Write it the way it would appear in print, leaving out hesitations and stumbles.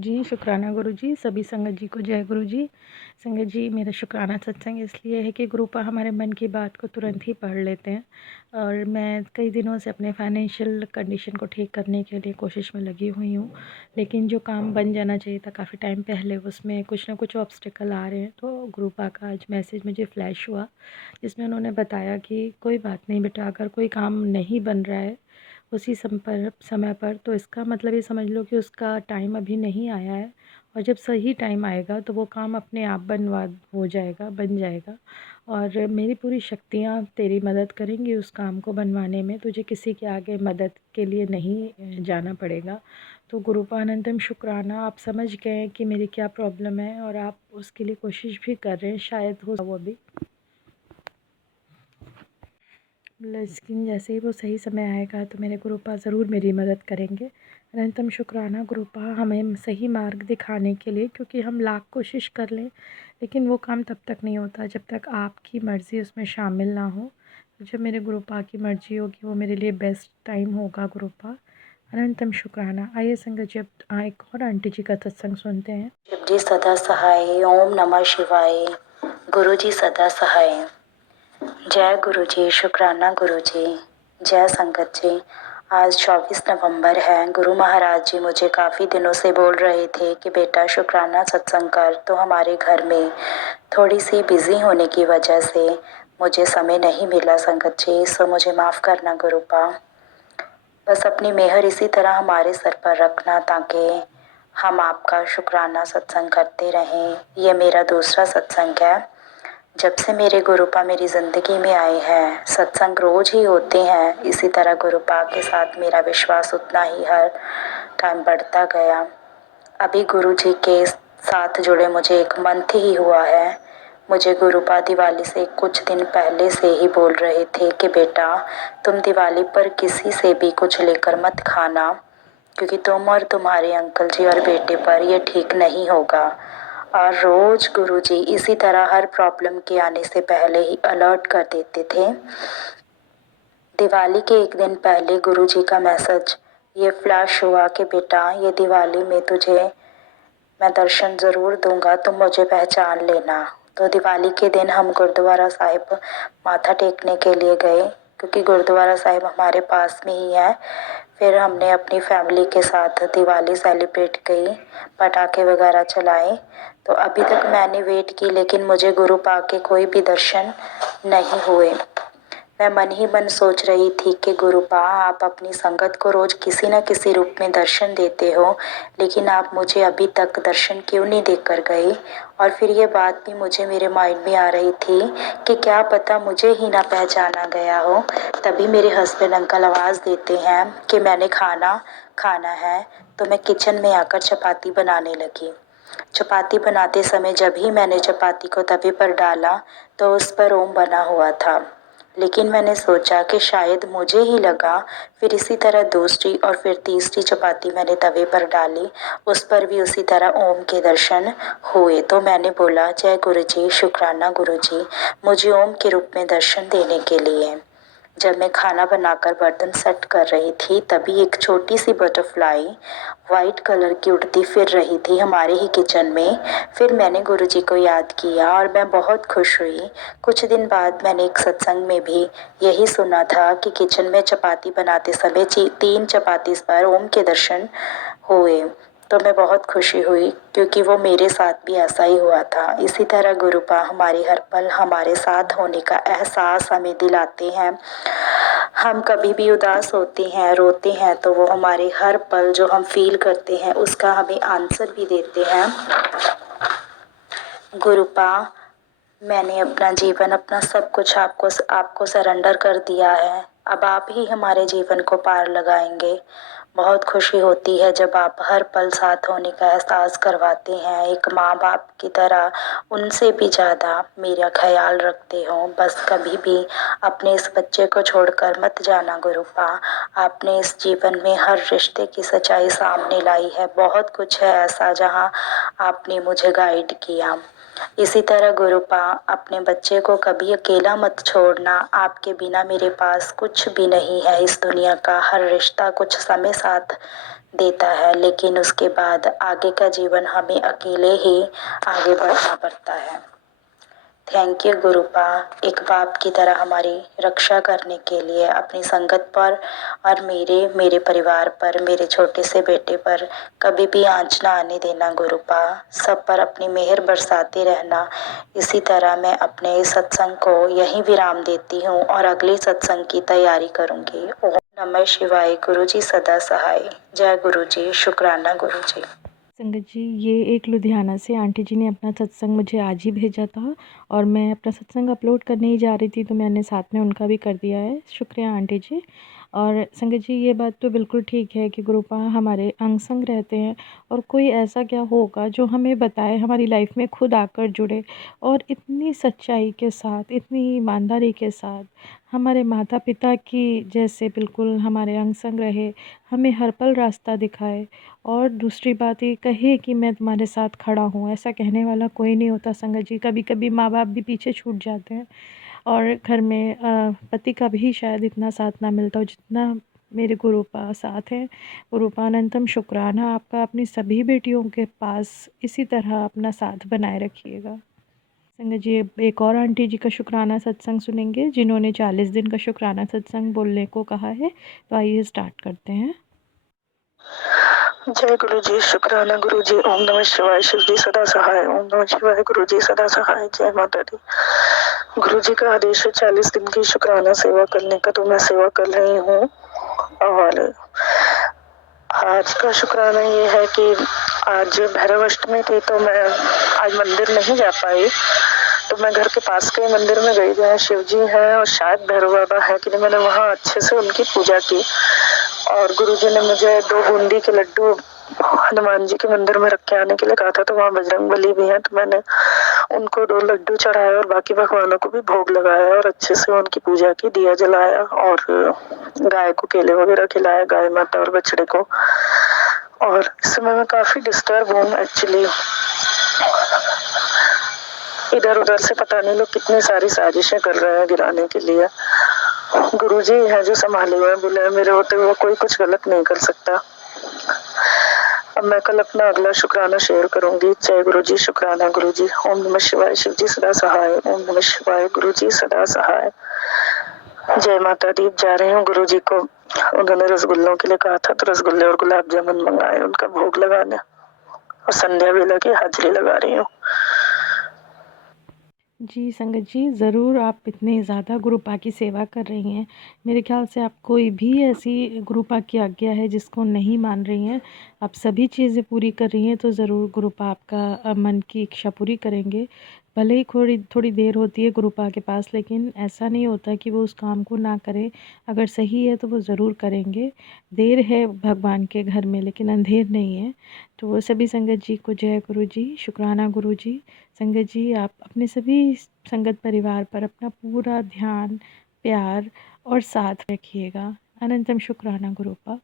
जी, शुक्राना गुरु जी, सभी संगत जी को जय गुरु जी। संगत जी, मेरा शुक्राना सत्संग इसलिए है कि गुरुपा हमारे मन की बात को तुरंत ही पढ़ लेते हैं और मैं कई दिनों से अपने फाइनेंशियल कंडीशन को ठीक करने के लिए कोशिश में लगी हुई हूँ। लेकिन जो काम बन जाना चाहिए था काफ़ी टाइम पहले, उसमें कुछ ना कुछ ऑब्स्टिकल आ रहे हैं। तो गुरुपा का आज मैसेज मुझे फ्लैश हुआ, जिसमें उन्होंने बताया कि कोई बात नहीं बेटा, अगर कोई काम नहीं बन रहा है उसी समय पर, तो इसका मतलब ये समझ लो कि उसका टाइम अभी नहीं आया है और जब सही टाइम आएगा तो वो काम अपने आप बन जाएगा और मेरी पूरी शक्तियाँ तेरी मदद करेंगी उस काम को बनवाने में। तुझे किसी के आगे मदद के लिए नहीं जाना पड़ेगा। तो गुरुपानंदम शुक्राना, आप समझ गए हैं कि मेरी क्या प्रॉब्लम है और आप उसके लिए कोशिश भी कर रहे हैं, शायद हो वो अभी। लेकिन जैसे ही वो सही समय आएगा तो मेरे गुरुपा ज़रूर मेरी मदद करेंगे। अनंतम शुक्राना गुरुपा हमें सही मार्ग दिखाने के लिए, क्योंकि हम लाख कोशिश कर लें लेकिन वो काम तब तक नहीं होता जब तक आपकी मर्ज़ी उसमें शामिल ना हो। तो जब मेरे गुरुपा की मर्ज़ी होगी वो मेरे लिए बेस्ट टाइम होगा गुरुपा। अनंतम शुक्राना। आइए संगत जी, अब एक और आंटी जी का सत्संग सुनते हैं। शिव जी सदा सहाय। ओम नमः शिवाय। गुरु जी सदा सहाय। जय गुरु जी, शुक्राना गुरु जी। जय संगत जी। आज 24 नवंबर है। गुरु महाराज जी मुझे काफ़ी दिनों से बोल रहे थे कि बेटा शुक्राना सत्संग कर, तो हमारे घर में थोड़ी सी बिज़ी होने की वजह से मुझे समय नहीं मिला संगत जी, सो मुझे माफ़ करना गुरुपा। बस अपनी मेहर इसी तरह हमारे सर पर रखना ताकि हम आपका शुक्राना सत्संग करते रहें। ये मेरा दूसरा सत्संग है। जब से मेरे गुरुपा मेरी ज़िंदगी में आए हैं, सत्संग रोज़ ही होते हैं। इसी तरह गुरुपा के साथ मेरा विश्वास उतना ही हर टाइम बढ़ता गया। अभी गुरु जी के साथ जुड़े मुझे 1 मंथ ही हुआ है। मुझे गुरुपा दिवाली से कुछ दिन पहले से ही बोल रहे थे कि बेटा तुम दिवाली पर किसी से भी कुछ लेकर मत खाना, क्योंकि तुम और तुम्हारे अंकल जी और बेटे पर यह ठीक नहीं होगा। और रोज़ गुरुजी इसी तरह हर प्रॉब्लम के आने से पहले ही अलर्ट कर देते थे। दिवाली के 1 दिन पहले गुरुजी का मैसेज ये फ्लैश हुआ कि बेटा ये दिवाली में तुझे मैं दर्शन ज़रूर दूंगा, तुम मुझे पहचान लेना। तो दिवाली के दिन हम गुरुद्वारा साहिब माथा टेकने के लिए गए, क्योंकि गुरुद्वारा साहिब हमारे पास में ही है। फिर हमने अपनी फैमिली के साथ दिवाली सेलिब्रेट की, पटाखे वगैरह चलाए। तो अभी तक मैंने वेट की लेकिन मुझे गुरुपा के कोई भी दर्शन नहीं हुए। मैं मन ही मन सोच रही थी कि गुरुपा आप अपनी संगत को रोज किसी न किसी रूप में दर्शन देते हो, लेकिन आप मुझे अभी तक दर्शन क्यों नहीं देकर गए। और फिर ये बात भी मुझे मेरे माइंड में आ रही थी कि क्या पता मुझे ही ना पहचाना गया हो। तभी मेरे हस्बैंड अंकल आवाज़ देते हैं कि मैंने खाना खाना है, तो मैं किचन में आकर चपाती बनाने लगी। चपाती बनाते समय जब ही मैंने चपाती को तवे पर डाला तो उस पर ओम बना हुआ था, लेकिन मैंने सोचा कि शायद मुझे ही लगा। फिर इसी तरह दूसरी और फिर तीसरी चपाती मैंने तवे पर डाली, उस पर भी उसी तरह ओम के दर्शन हुए। तो मैंने बोला जय गुरु जी, शुक्राना गुरु जी मुझे ओम के रूप में दर्शन देने के लिए। जब मैं खाना बनाकर बर्तन सेट कर रही थी तभी एक छोटी सी बटरफ्लाई वाइट कलर की उड़ती फिर रही थी हमारे ही किचन में। फिर मैंने गुरुजी को याद किया और मैं बहुत खुश हुई। कुछ दिन बाद मैंने एक सत्संग में भी यही सुना था कि किचन में चपाती बनाते समय 3 चपाती पर ओम के दर्शन हुए। तो मैं बहुत खुशी हुई, क्योंकि वो मेरे साथ भी ऐसा ही हुआ था। इसी तरह गुरुपा हमारे हर पल हमारे साथ होने का एहसास हमें दिलाते हैं। हम कभी भी उदास होते हैं, रोते हैं, तो वो हमारे हर पल जो हम फील करते हैं उसका हमें आंसर भी देते हैं। गुरुपा मैंने अपना जीवन, अपना सब कुछ आपको सरेंडर कर दिया है। अब आप ही हमारे जीवन को पार लगाएंगे। बहुत खुशी होती है जब आप हर पल साथ होने का एहसास करवाते हैं। एक माँ बाप की तरह उनसे भी ज़्यादा मेरा ख्याल रखते हो। बस कभी भी अपने इस बच्चे को छोड़कर मत जाना गुरुपा। आपने इस जीवन में हर रिश्ते की सच्चाई सामने लाई है। बहुत कुछ है ऐसा जहाँ आपने मुझे गाइड किया। इसी तरह गुरुपा अपने बच्चे को कभी अकेला मत छोड़ना। आपके बिना मेरे पास कुछ भी नहीं है इस दुनिया का। हर रिश्ता कुछ समय साथ देता है, लेकिन उसके बाद आगे का जीवन हमें अकेले ही आगे बढ़ना पड़ता है। थैंक यू गुरुपा, एक बाप की तरह हमारी रक्षा करने के लिए अपनी संगत पर और मेरे परिवार पर, मेरे छोटे से बेटे पर कभी भी आँच ना आने देना गुरुपा। सब पर अपनी मेहर बरसाते रहना। इसी तरह मैं अपने इस सत्संग को यहीं विराम देती हूँ और अगले सत्संग की तैयारी करूँगी। ओम नमः शिवाय। गुरु जी सदा सहाय। जय गुरु जी। शुक्राना गुरु जी। संगत जी, ये एक लुधियाना से आंटी जी ने अपना सत्संग मुझे आज ही भेजा था और मैं अपना सत्संग अपलोड करने ही जा रही थी, तो मैंने साथ में उनका भी कर दिया है। शुक्रिया आंटी जी। और संगत जी, ये बात तो बिल्कुल ठीक है कि गुरुपा हमारे अंग संग रहते हैं, और कोई ऐसा क्या होगा जो हमें बताए, हमारी लाइफ में खुद आकर जुड़े और इतनी सच्चाई के साथ, इतनी ईमानदारी के साथ हमारे माता पिता की जैसे बिल्कुल हमारे अंग संग रहे, हमें हर पल रास्ता दिखाए। और दूसरी बात ये कहे कि मैं तुम्हारे साथ खड़ा हूँ, ऐसा कहने वाला कोई नहीं होता संगत जी। कभी कभी माँ बाप भी पीछे छूट जाते हैं, और घर में पति का भी शायद इतना साथ ना मिलता हो जितना मेरे गुरुपा साथ हैं। गुरुपा अनंतम शुक्राना आपका, अपनी सभी बेटियों के पास इसी तरह अपना साथ बनाए रखिएगा। संगत जी, एक और आंटी जी का शुक्राना सत्संग सुनेंगे जिन्होंने 40 दिन का शुक्राना सत्संग बोलने को कहा है। तो आइए स्टार्ट करते हैं। जय गुरु जी। शुक्राना गुरु जी। ओम नमः शिवाय। शिव जी सदा सहाय। ओम नमः शिवाय। गुरु जी सदा सहाय। जय माता दी। गुरु जी का आदेश है 40 दिन की शुक्राना सेवा करने का, तो मैं सेवा कर रही हूँ। और आज का शुक्राना ये है कि आज भैरव अष्टमी थी, तो मैं आज मंदिर नहीं जा पाई, तो मैं घर के पास के मंदिर में गई जहाँ शिव जी हैं और शायद भैरव बाबा हैं कि नहीं। मैंने वहाँ अच्छे से उनकी पूजा की, और गुरुजी ने मुझे 2 बूंदी के लड्डू हनुमान जी के मंदिर में रख के आने के लिए कहा था, तो वहाँ बजरंगबली भी हैं, तो मैंने उनको 2 लड्डू चढ़ाए और बाकी भगवानों को भी भोग लगाया और अच्छे से उनकी पूजा की, दिया जलाया और गाय को केले वगैरह खिलाया, गाय माता और बछड़े को। और इस समय मैं काफी डिस्टर्ब हूँ एक्चुअली। इधर उधर से पता नहीं लोग कितनी सारी साजिशें कर रहे हैं गिराने के लिए। गुरुजी हैं जो संभाले हुए, बोले मेरे होते हुए कोई कुछ गलत नहीं कर सकता। अब मैं कल अपना अगला शुक्राना शेयर करूंगी। जय गुरु जी। शुक्राना गुरु जी। ओम नमः शिवाय। शिव जी सदा सहाय। ओम नमः शिवाय। गुरु जी सदा सहाय। जय माता दी। जा रही हूँ गुरु जी को, उन्होंने रसगुल्लों के लिए कहा था, तो रसगुल्ले और गुलाब जामुन मंगाए, उनका भोग लगाने, और संध्या वेला की हाजिरी लगा रही हूँ। जी संगत जी, ज़रूर आप इतने ज़्यादा गुरुपा की सेवा कर रही हैं, मेरे ख्याल से आप कोई भी ऐसी गुरुपा की आज्ञा है जिसको नहीं मान रही हैं, आप सभी चीज़ें पूरी कर रही हैं, तो ज़रूर गुरुपा आपका मन की इच्छा पूरी करेंगे। भले ही थोड़ी देर होती है गुरुपा के पास, लेकिन ऐसा नहीं होता कि वो उस काम को ना करें। अगर सही है तो वो ज़रूर करेंगे। देर है भगवान के घर में, लेकिन अंधेर नहीं है। तो वो सभी संगत जी को जय गुरु जी। शुक्राना गुरु जी। संगत जी, आप अपने सभी संगत परिवार पर अपना पूरा ध्यान, प्यार और साथ रखिएगा। अनंतम शुक्राना गुरुपा।